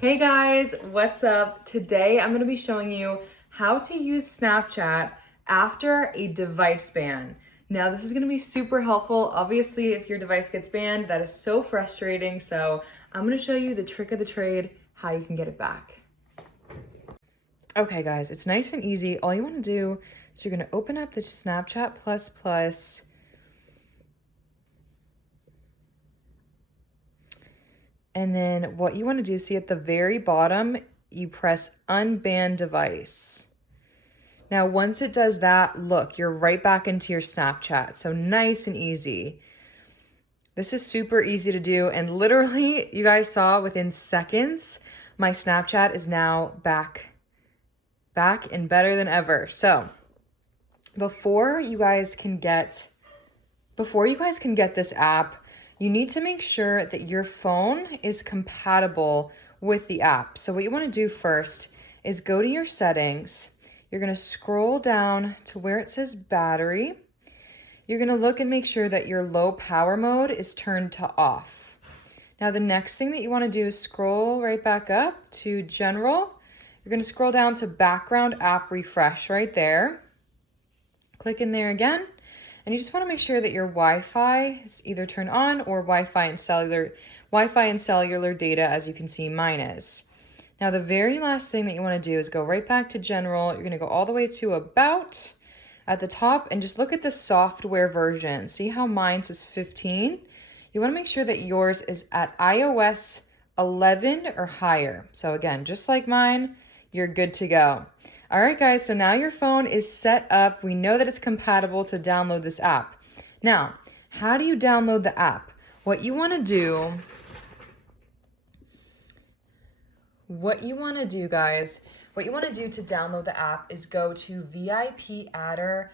Hey guys, what's up? Today I'm going to be showing you how to use Snapchat after a device ban. Now this is going to be super helpful. Obviously, if your device gets banned, that is so frustrating. So I'm going to show you the trick of the trade, how you can get it back. Okay guys, it's nice and easy. All you want to do is you're going to open up the Snapchat Plus. And then what you want to do, see at the very bottom, you press unban device. Now, once it does that, look, you're right back into your Snapchat. So nice and easy. This is super easy to do. And literally, you guys saw within seconds, my Snapchat is now back and better than ever. So before you guys can get this app, you need to make sure that your phone is compatible with the app. So what you want to do first is go to your settings. You're going to scroll down to where it says battery. You're going to look and make sure that your low power mode is turned to off. Now the next thing that you want to do is scroll right back up to general. You're going to scroll down to background app refresh right there. Click in there again. And you just want to make sure that your Wi-Fi is either turned on or Wi-Fi and cellular data, as you can see mine is. Now the very last thing that you want to do is go right back to general. You're going to go all the way to about at the top and just look at the software version. See how mine says 15? You want to make sure that yours is at iOS 11 or higher. So again, just like mine, you're good to go. All right, guys, so now your phone is set up. We know that it's compatible to download this app. Now, how do you download the app? What you want to do, guys, to download the app is go to VIPadder.com.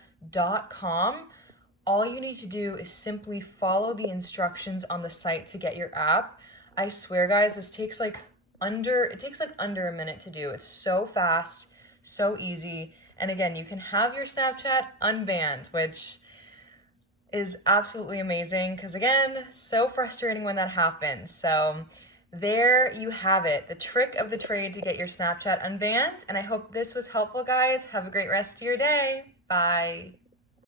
All you need to do is simply follow the instructions on the site to get your app. I swear, guys, this takes like under a minute to do. It's so fast, so easy. And again, you can have your Snapchat unbanned, which is absolutely amazing because again, so frustrating when that happens. So there you have it, the trick of the trade to get your Snapchat unbanned. And I hope this was helpful, guys. Have a great rest of your day. Bye.